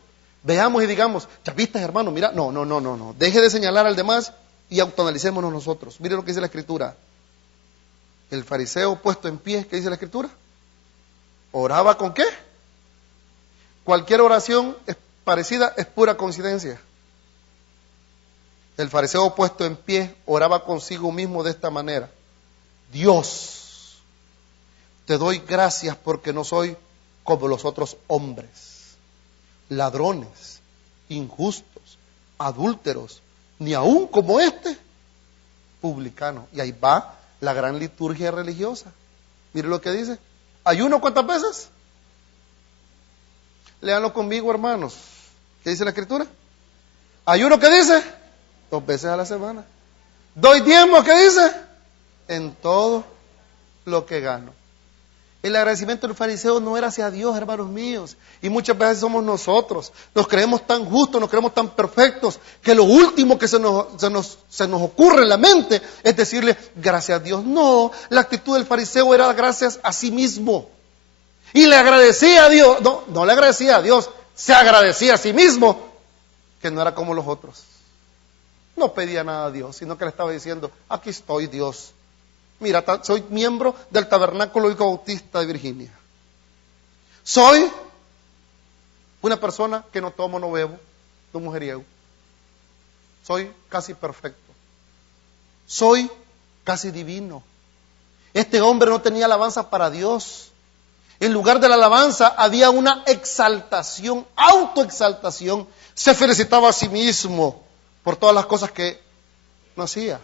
veamos y digamos, ya viste, hermano, mira, no. Deje de señalar al demás y autoanalicémonos nosotros. Mire lo que dice la Escritura. El fariseo puesto en pie, ¿qué dice la Escritura? ¿Oraba con qué? Cualquier oración parecida es pura coincidencia. El fariseo puesto en pie oraba consigo mismo de esta manera. Dios, te doy gracias porque no soy como los otros hombres, ladrones, injustos, adúlteros, ni aún como este publicano. Y ahí va la gran liturgia religiosa. Mire lo que dice. ¿Ayuno cuántas veces? Léanlo conmigo, hermanos. ¿Qué dice la Escritura? ¿Ayuno qué dice? 2 veces a la semana. ¿Doy diezmo qué dice? En todo lo que gano. El agradecimiento del fariseo no era hacia Dios, hermanos míos. Y muchas veces somos nosotros. Nos creemos tan justos, nos creemos tan perfectos, que lo último que se nos ocurre en la mente es decirle gracias a Dios. No, la actitud del fariseo era gracias a sí mismo. Y le agradecía a Dios. No le agradecía a Dios, se agradecía a sí mismo, que no era como los otros. No pedía nada a Dios, sino que le estaba diciendo, aquí estoy, Dios. Mira, soy miembro del Tabernáculo Hijo Bautista de Virginia. Soy una persona que no tomo, no bebo, no mujeriego. Soy casi perfecto. Soy casi divino. Este hombre no tenía alabanza para Dios. En lugar de la alabanza había una exaltación, autoexaltación. Se felicitaba a sí mismo por todas las cosas que no hacía.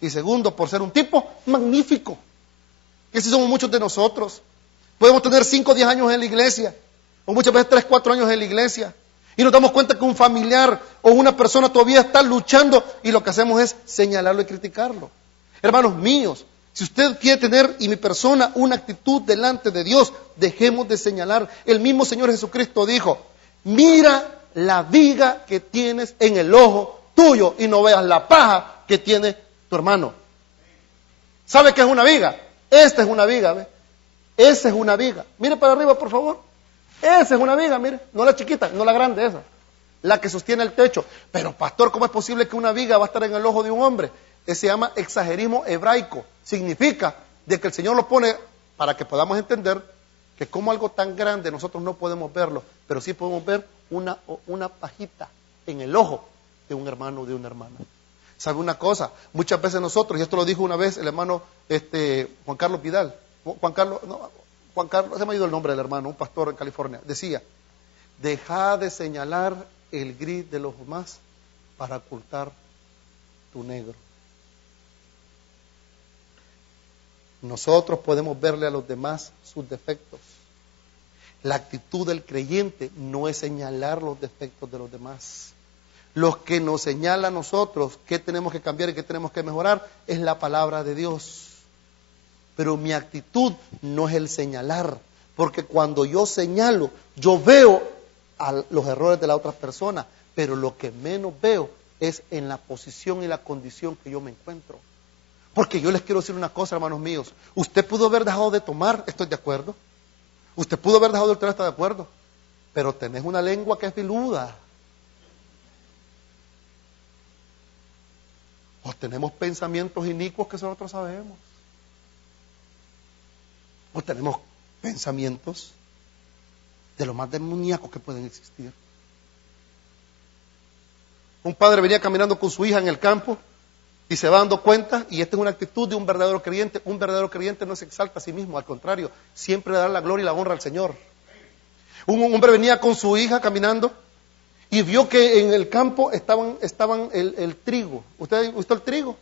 Y segundo, por ser un tipo magnífico. Y así somos muchos de nosotros. Podemos tener 5 o 10 años en la iglesia, o muchas veces 3 o 4 años en la iglesia, y nos damos cuenta que un familiar o una persona todavía está luchando, y lo que hacemos es señalarlo y criticarlo. Hermanos míos, si usted quiere tener, y mi persona, una actitud delante de Dios, dejemos de señalar. El mismo Señor Jesucristo dijo, mira la viga que tienes en el ojo tuyo, y no veas la paja que tiene tu hermano. ¿Sabe qué es una viga? Esta es una viga, ¿ve? Esa es una viga. Mire para arriba, por favor. Esa es una viga, mire. No la chiquita, no la grande, esa. La que sostiene el techo. Pero, pastor, ¿cómo es posible que una viga va a estar en el ojo de un hombre? Ese se llama exagerismo hebraico. Significa de que el Señor lo pone para que podamos entender que como algo tan grande nosotros no podemos verlo, pero sí podemos ver una pajita en el ojo de un hermano o de una hermana. ¿Sabe una cosa? Muchas veces nosotros, y esto lo dijo una vez el hermano Juan Carlos Vidal, Juan Carlos, se me ha ido el nombre del hermano, un pastor en California, decía, deja de señalar el gris de los demás para ocultar tu negro. Nosotros podemos verle a los demás sus defectos. La actitud del creyente no es señalar los defectos de los demás. Lo que nos señala a nosotros qué tenemos que cambiar y qué tenemos que mejorar es la palabra de Dios. Pero mi actitud no es el señalar, porque cuando yo señalo, yo veo los errores de la otra persona, pero lo que menos veo es en la posición y la condición que yo me encuentro. Porque yo les quiero decir una cosa, hermanos míos, usted pudo haber dejado de tomar, estoy de acuerdo. Usted pudo haber dejado de tomar, estoy de acuerdo. Pero tenés una lengua que es filuda. O tenemos pensamientos inicuos que nosotros sabemos. O tenemos pensamientos de lo más demoníacos que pueden existir. Un padre venía caminando con su hija en el campo y se va dando cuenta, y esta es una actitud de un verdadero creyente. Un verdadero creyente no se exalta a sí mismo, al contrario, siempre le da la gloria y la honra al Señor. Un hombre venía con su hija caminando y vio que en el campo estaban el trigo. ¿Usted visto el trigo?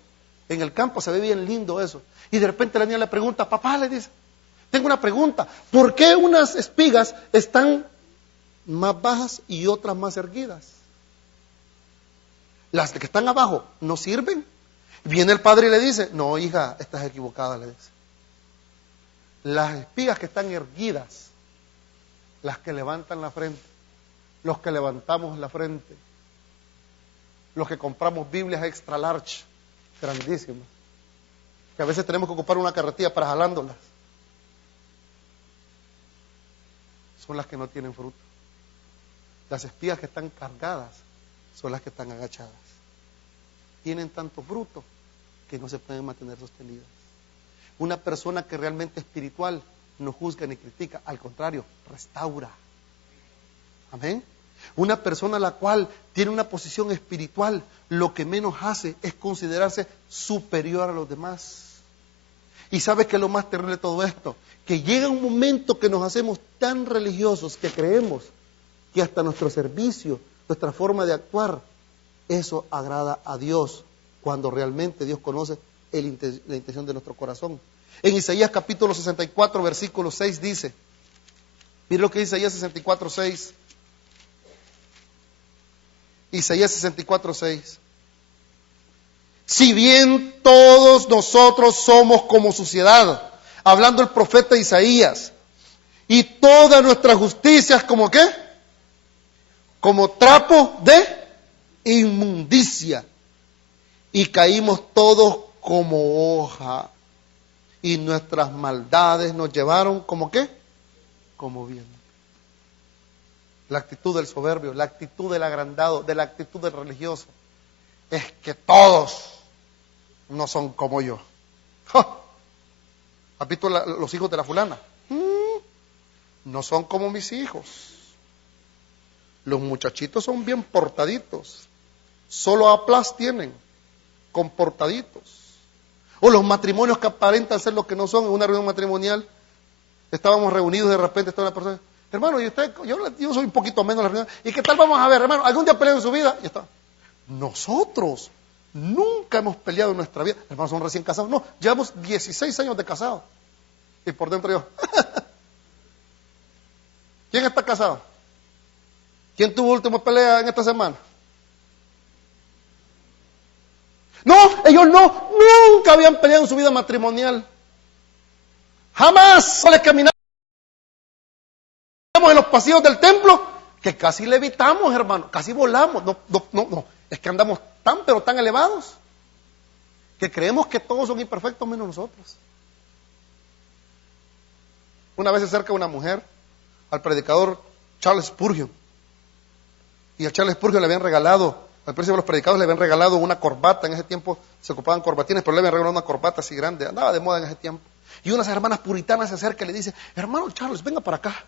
En el campo se ve bien lindo eso. Y de repente la niña le pregunta, papá, le dice, tengo una pregunta, ¿por qué unas espigas están más bajas y otras más erguidas? Las que están abajo no sirven. Viene el padre y le dice, no, hija, estás equivocada, le dice. Las espigas que están erguidas, las que levantan la frente, los que levantamos la frente, los que compramos Biblias extra large, grandísimas, que a veces tenemos que ocupar una carretilla para jalándolas, son las que no tienen fruto. Las espigas que están cargadas son las que están agachadas. Tienen tanto fruto que no se pueden mantener sostenidas. Una persona que realmente es espiritual no juzga ni critica, al contrario, restaura. Amén. Una persona la cual tiene una posición espiritual, lo que menos hace es considerarse superior a los demás. Y ¿sabe qué es lo más terrible de todo esto? Que llega un momento que nos hacemos tan religiosos que creemos que hasta nuestro servicio, nuestra forma de actuar, eso agrada a Dios, cuando realmente Dios conoce la intención de nuestro corazón. En Isaías capítulo 64, versículo 6 dice, mire lo que dice Isaías 64, 6. Isaías 64, 6. Si bien todos nosotros somos como suciedad, hablando el profeta Isaías. Y todas nuestras justicias, ¿como qué? Como trapo de inmundicia. Y caímos todos como hoja. Y nuestras maldades nos llevaron, ¿como qué? Como viento. La actitud del soberbio, la actitud del agrandado, de la actitud del religioso, es que todos no son como yo. ¿Has visto los hijos de la fulana? No son como mis hijos. Los muchachitos son bien portaditos. Solo aplas tienen, comportaditos. O los matrimonios que aparentan ser lo que no son. En una reunión matrimonial, estábamos reunidos, de repente está una persona, hermano, y usted, yo soy un poquito menos en la reunión. ¿Y qué tal vamos a ver, hermano? ¿Algún día peleado en su vida? Y está. Nosotros nunca hemos peleado en nuestra vida. Hermanos, son recién casados. No, llevamos 16 años de casados. Y por dentro yo. ¿Quién está casado? ¿Quién tuvo última pelea en esta semana? No, ellos nunca habían peleado en su vida matrimonial. Jamás les caminamos en los pasillos del templo, que casi levitamos, hermano, casi volamos. No, es que andamos pero tan elevados, que creemos que todos son imperfectos menos nosotros. Una vez se acerca una mujer al predicador Charles Spurgeon, y a Charles Spurgeon le habían regalado, al príncipe de los predicadores le habían regalado una corbata. En ese tiempo se ocupaban corbatines, pero le habían regalado una corbata así grande, andaba de moda en ese tiempo. Y una de esas hermanas puritanas se acerca y le dice, hermano Charles, venga para acá.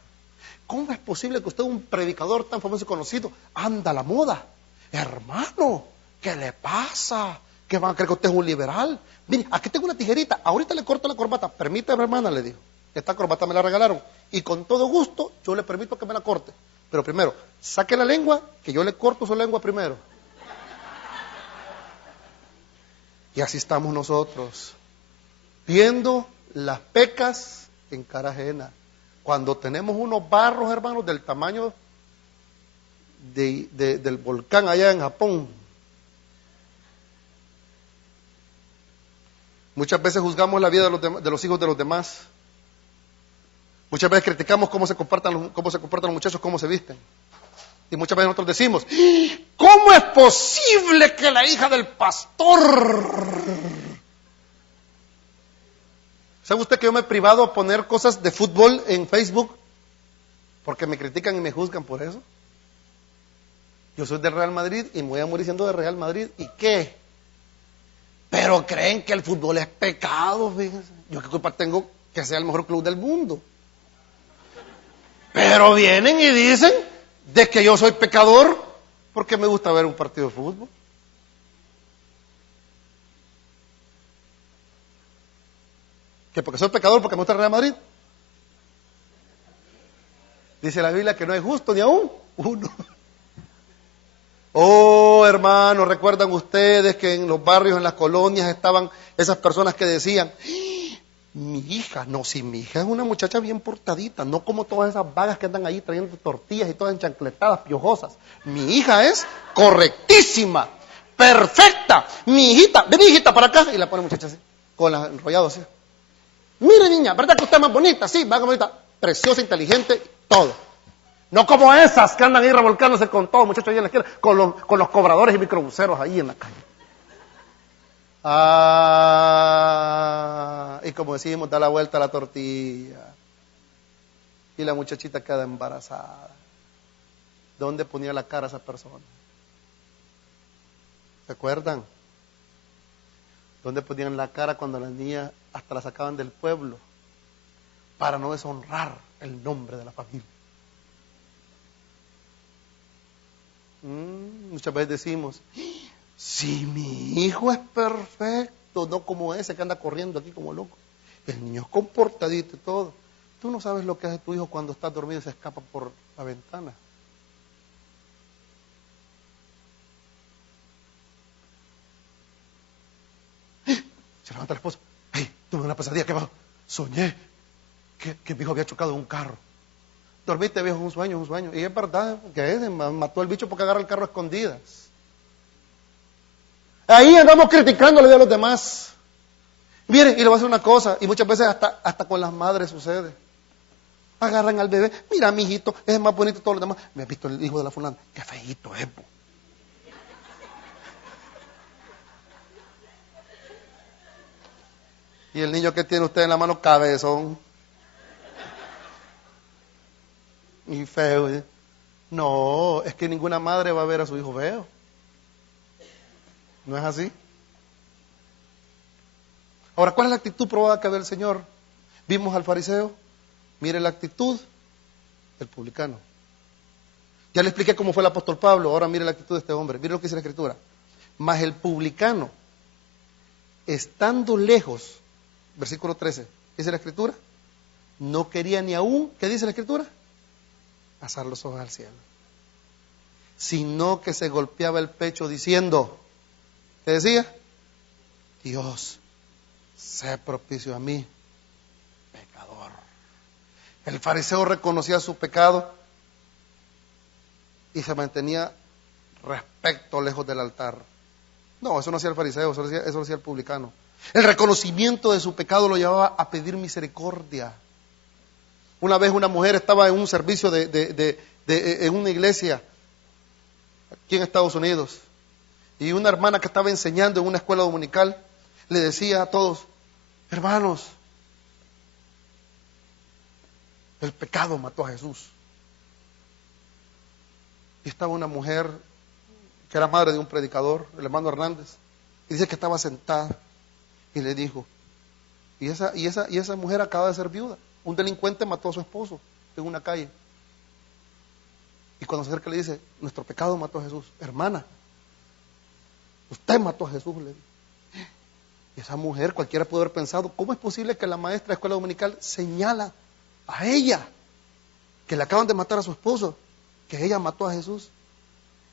¿Cómo es posible que usted, un predicador tan famoso y conocido, anda a la moda? Hermano, ¿qué le pasa? ¿Que van a creer que usted es un liberal? Mire, aquí tengo una tijerita, ahorita le corto la corbata. Permítame, hermana, le dijo. Esta corbata me la regalaron y con todo gusto yo le permito que me la corte. Pero primero, saque la lengua, que yo le corto su lengua primero. Y así estamos nosotros, viendo las pecas en cara ajena. Cuando tenemos unos barros, hermanos, del tamaño del volcán allá en Japón. Muchas veces juzgamos la vida de los hijos de los demás. Muchas veces criticamos cómo se comportan los muchachos, cómo se visten. Y muchas veces nosotros decimos, ¿cómo es posible que la hija del pastor? ¿Sabe usted que yo me he privado a poner cosas de fútbol en Facebook? Porque me critican y me juzgan por eso. Yo soy del Real Madrid y me voy a morir siendo del Real Madrid. ¿Y qué? Pero creen que el fútbol es pecado, fíjense. Yo qué culpa tengo que sea el mejor club del mundo. Pero vienen y dicen de que yo soy pecador porque me gusta ver un partido de fútbol. ¿Que porque soy pecador porque me gusta el Real Madrid? Dice la Biblia que no hay justo ni aún uno. Oh, hermanos, ¿recuerdan ustedes que en los barrios, en las colonias estaban esas personas que decían, mi hija, no, si mi hija es una muchacha bien portadita, no como todas esas vagas que andan ahí trayendo tortillas y todas enchancletadas, piojosas. Mi hija es correctísima, perfecta. Mi hijita, ven hijita para acá. Y la pone muchacha así, con la enrollado así. Mire niña, ¿verdad que usted es más bonita? Sí, va como bonita, preciosa, inteligente, todo. No como esas que andan ahí revolcándose con todo, muchachos ahí en la esquina, con los cobradores y microbuseros ahí en la calle. Y como decimos, da la vuelta a la tortilla. Y la muchachita queda embarazada. ¿Dónde ponía la cara esa persona? ¿Se acuerdan? ¿Dónde ponían la cara cuando las niñas hasta la sacaban del pueblo? Para no deshonrar el nombre de la familia. Muchas veces decimos, si mi hijo es perfecto, no como ese que anda corriendo aquí como loco. El niño es comportadito y todo. Tú no sabes lo que hace tu hijo cuando está dormido y se escapa por la ventana. Se levanta la esposa. Hey, tuve una pesadilla, ¿qué pasó? Soñé que mi hijo había chocado un carro. Dormiste, viejo, un sueño. Y es verdad que mató al bicho porque agarra el carro a escondidas. Ahí andamos criticando la vida de los demás. Mire, y le voy a hacer una cosa, y muchas veces hasta con las madres sucede. Agarran al bebé, mira, mi hijito, es más bonito que todos los demás. ¿Me has visto el hijo de la fulana? Qué feíto es, po. Y el niño que tiene usted en la mano, cabezón. Y feo. ¿Eh? No, es que ninguna madre va a ver a su hijo feo. ¿No es así? Ahora, ¿cuál es la actitud probada que ve el Señor? Vimos al fariseo. Mire la actitud del publicano. Ya le expliqué cómo fue el apóstol Pablo. Ahora mire la actitud de este hombre. Mire lo que dice la Escritura. Mas el publicano, estando lejos, versículo 13, dice la Escritura, no quería ni aún, ¿qué dice la Escritura? Alzar los ojos al cielo, sino que se golpeaba el pecho diciendo, ¿qué decía? Dios, sé propicio a mí, pecador. El fariseo reconocía su pecado y se mantenía respecto lejos del altar. No, eso no hacía el fariseo, eso lo hacía el publicano. El reconocimiento de su pecado lo llevaba a pedir misericordia. Una vez una mujer estaba en un servicio en una iglesia aquí en Estados Unidos, y una hermana que estaba enseñando en una escuela dominical le decía a todos, hermanos, el pecado mató a Jesús. Y estaba una mujer que era madre de un predicador, el hermano Hernández, y dice que estaba sentada y le dijo, y esa mujer acaba de ser viuda. Un delincuente mató a su esposo en una calle. Y cuando se acerca le dice, nuestro pecado mató a Jesús. Hermana, usted mató a Jesús, le dijo. Y esa mujer, cualquiera puede haber pensado, ¿cómo es posible que la maestra de escuela dominical señala a ella que le acaban de matar a su esposo, que ella mató a Jesús?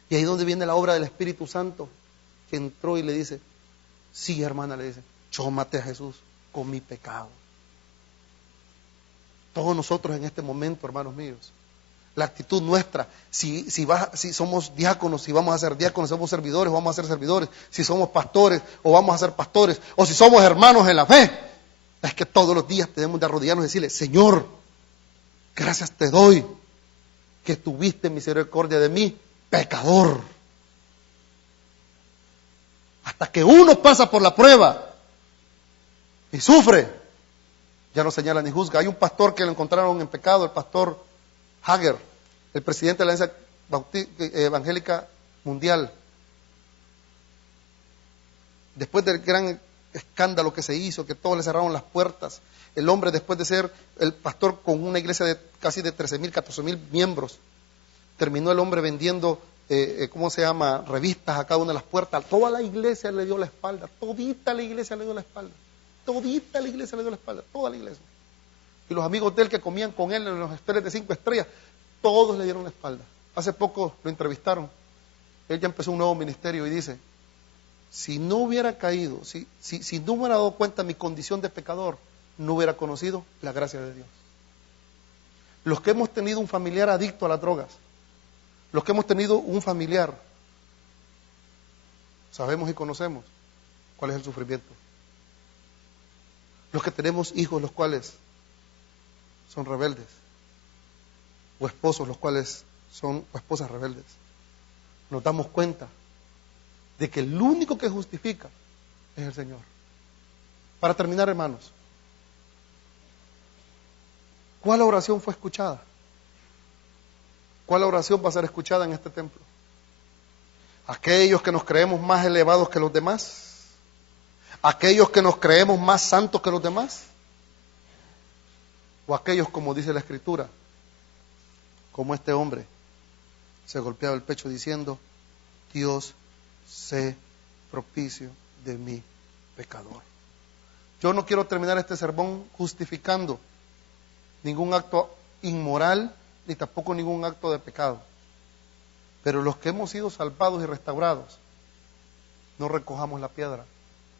Y ahí es donde viene la obra del Espíritu Santo, que entró y le dice, sí, hermana, le dice, yo maté a Jesús con mi pecado. Todos nosotros en este momento, hermanos míos, la actitud nuestra, si somos diáconos, si vamos a ser diáconos, si somos servidores, vamos a ser servidores, si somos pastores o vamos a ser pastores, o si somos hermanos en la fe, es que todos los días tenemos de arrodillarnos y decirle, Señor, gracias te doy que tuviste misericordia de mí, pecador. Hasta que uno pasa por la prueba y sufre, ya no señala ni juzga. Hay un pastor que lo encontraron en pecado, el pastor Hager, el presidente de la Alianza Evangélica Mundial. Después del gran escándalo que se hizo, que todos le cerraron las puertas, el hombre, después de ser el pastor con una iglesia de casi de 13,000, 14,000 miembros, terminó el hombre vendiendo, revistas a cada una de las puertas. Toda la iglesia le dio la espalda, todita la iglesia le dio la espalda. Todita la iglesia le dio la espalda, toda la iglesia. Y los amigos de él que comían con él en los hoteles de 5 estrellas, todos le dieron la espalda. Hace poco lo entrevistaron, él ya empezó un nuevo ministerio y dice, si no hubiera caído, si no me hubiera dado cuenta de mi condición de pecador, no hubiera conocido la gracia de Dios. Los que hemos tenido un familiar adicto a las drogas, los que hemos tenido un familiar, sabemos y conocemos cuál es el sufrimiento. Los que tenemos hijos los cuales son rebeldes, o esposos los cuales son, o esposas rebeldes, nos damos cuenta de que el único que justifica es el Señor. Para terminar, hermanos, ¿cuál oración fue escuchada? ¿Cuál oración va a ser escuchada en este templo? ¿Aquellos que nos creemos más elevados que los demás? ¿Aquellos que nos creemos más santos que los demás? ¿O aquellos, como dice la Escritura, como este hombre, se golpeaba el pecho diciendo, Dios, sé propicio de mi pecador? Yo no quiero terminar este sermón justificando ningún acto inmoral, ni tampoco ningún acto de pecado. Pero los que hemos sido salvados y restaurados, no recojamos la piedra,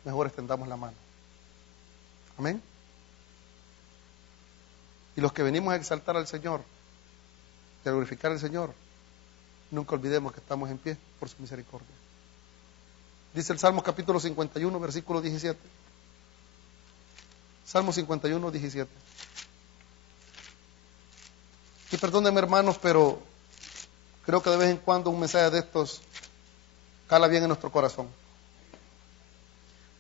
mejor extendamos la mano. Amén. Y los que venimos a exaltar al Señor, a glorificar al Señor, nunca olvidemos que estamos en pie por su misericordia. Dice el Salmo capítulo 51, versículo 17. Salmo 51, 17. Y perdónenme, hermanos, pero creo que de vez en cuando un mensaje de estos cala bien en nuestro corazón,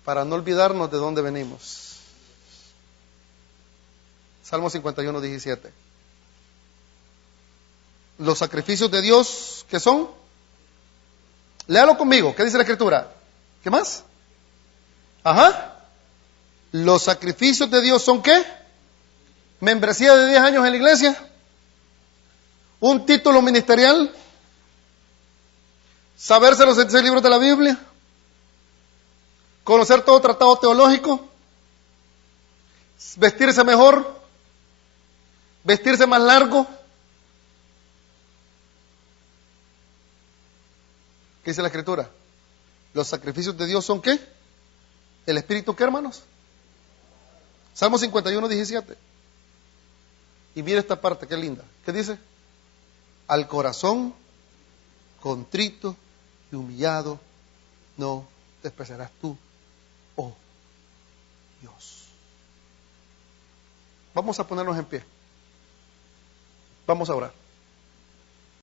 para no olvidarnos de dónde venimos. Salmo 51, 17. Los sacrificios de Dios, ¿qué son? Léalo conmigo. ¿Qué dice la Escritura? ¿Qué más? Ajá. Los sacrificios de Dios son ¿qué? Membresía de 10 años en la iglesia. Un título ministerial. Saberse los 66 libros de la Biblia. Conocer todo tratado teológico. Vestirse mejor. Vestirse más largo. ¿Qué dice la Escritura? Los sacrificios de Dios son ¿qué? ¿El Espíritu qué, hermanos? Salmo 51, 17. Y mira esta parte, qué linda. ¿Qué dice? Al corazón contrito y humillado no despreciarás tú, oh Dios. Vamos a ponernos en pie. Vamos a orar.